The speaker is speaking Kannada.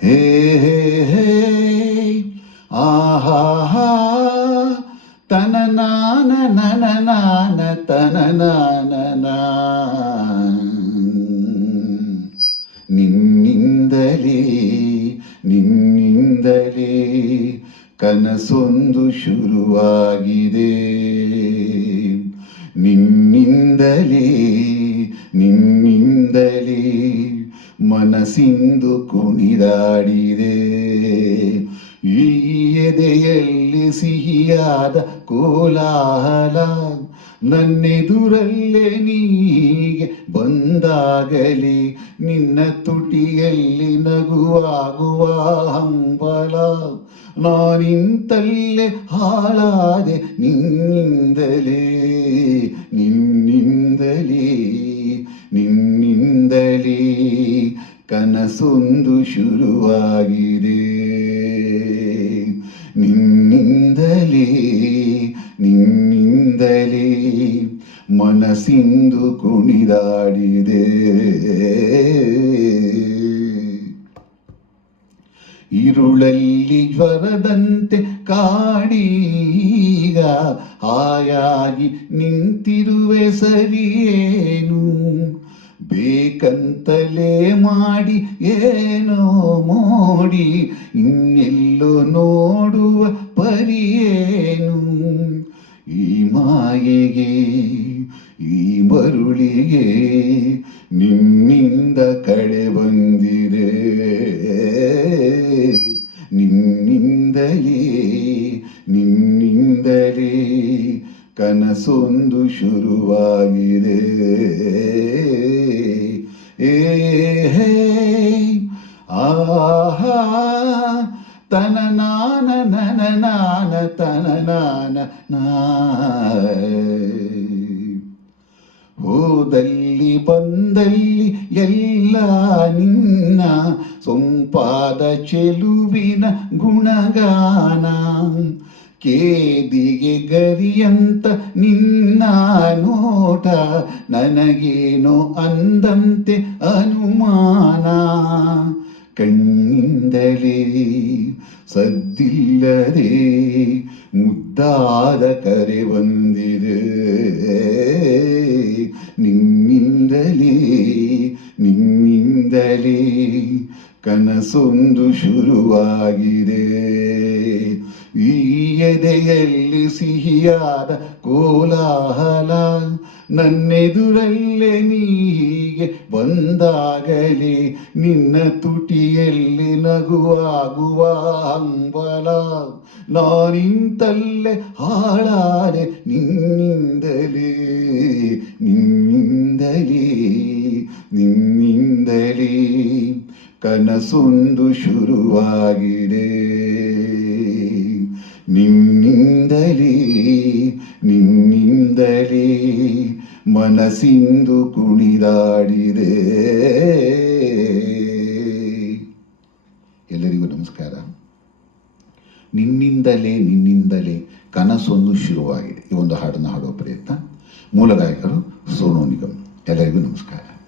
ಹೇ ಹೇ ಹೇ ಆಹಾ ಹಾ ತನ ನಾನ ನನ ನಾನ ತನ ನಾನ ನಿನ್ನಿಂದಲೇ ನಿನ್ನಿಂದಲೇ ಕನಸೊಂದು ಶುರುವಾಗಿದೆ. ನಿನ್ನಿಂದಲೇ ನಿನ್ನಿಂದಲೇ ಮನಸ್ಸಿಂದು ಕುಣಿದಾಡಿದೆ. ಈ ಎದೆಯಲ್ಲಿ ಸಿಹಿಯಾದ ಕೋಲಾಹಲ ನನ್ನೆದುರಲ್ಲೇ ನೀಗೆ ಬಂದಾಗಲಿ ನಿನ್ನ ತುಟಿಯಲ್ಲಿ ನಗುವಾಗುವ ಹಂಬಲ. ನಾನಿಂತಲ್ಲೇ ಹಾಳಾದೆ ನಿನ್ನಿಂದಲೇ ನಿನ್ನಿಂದಲೇ ನಿನ್ನಿಂದಲೇ ಕನಸೊಂದು ಶುರುವಾಗಿದೆ. ನಿನ್ನಿಂದಲೇ ನಿನ್ನಿಂದಲೇ ಮನಸ್ಸಿಂದು ಕುಣಿದಾಡಿದೆ. ഇരുളಲ್ಲಿ ಜ್ವರದಂತೆ ಕಾಡೀಗ ಹಾಯಾಗಿ ನಿಂತಿರುವೆ ಸರಿಯೇನು. ಬೇಕಂತಲೇ ಮಾಡಿ ಏನೋ ಮೋಡಿ ಇನ್ನೆಲ್ಲೋ ನೋಡುವ ಪರಿಯೇನು. ಈ ಮಾಯೆಗೆ ಈ ಮರುಳಿಗೆ ನಿನ್ನಿಂದ ಕಳೆ ಬಂದಿದೆ. ನಿನ್ನಿಂದಲೇ ನಿನ್ನಿಂದಲೇ ಕನಸೊಂದು ಶುರುವಾಗಿದೆ. ಏ ಹೇ ಆಹಾ ತನ ನಾನ ನನ ನಾನ ತನ ನಾನ ನಾ. ಹೋದಲ್ಲಿ ಬಂದಲ್ಲಿ ಎಲ್ಲ ನಿನ್ನ ಸೊಂಪಾದ ಚೆಲುವಿನ ಗುಣಗಾನ. ಕೇದಿಗೆ ಗರಿಯಂತ ನಿನ್ನ ನೋಟ ನನಗೇನೋ ಅಂದಂತೆ ಅನುಮಾನ. ಕಣ್ಣಿಂದಲೇ ಸದ್ದಿಲ್ಲದೆ ಮುದ್ದಾದ ಕರೆ ಬಂದಿದೆ. ನಿನ್ನಿಂದಲೇ ನಿನ್ನಿಂದಲೇ ಕನಸೊಂದು ಶುರುವಾಗಿದೆ. ಈ ಎದೆಯಲ್ಲಿ ಸಿಹಿಯಾದ ಕೋಲಾಹಲ ನನ್ನೆದುರಲ್ಲೇ ನೀಗೆ ಬಂದಾಗಲೇ ನಿನ್ನ ತುಟಿಯಲ್ಲಿ ನಗುವಾಗುವ ಹಂಬಲ. ನಾನಿಂತಲ್ಲೇ ಹಾಳಾದೆ ನಿನ್ನಿಂದಲೇ ನಿನ್ನಿಂದಲೇ ನಿನ್ನಿಂದಲೇ ಕನಸೊಂದು ಶುರುವಾಗಿದೆ. ನಿನ್ನಿಂದಲೇ ನಿನ್ನಿಂದಲೇ ಮನಸ್ಸಿಂದು ಕುಣಿದಾಡಿದೆ. ಎಲ್ಲರಿಗೂ ನಮಸ್ಕಾರ. ನಿನ್ನಿಂದಲೇ ನಿನ್ನಿಂದಲೇ ಕನಸೊಂದು ಶುರುವಾಗಿದೆ. ಈ ಒಂದು ಹಾಡನ್ನು ಹಾಡುವ ಪ್ರಯತ್ನ. ಮೂಲ ಗಾಯಕರು ಸೋನು ನಿಗಮ್. ಎಲ್ಲರಿಗೂ ನಮಸ್ಕಾರ.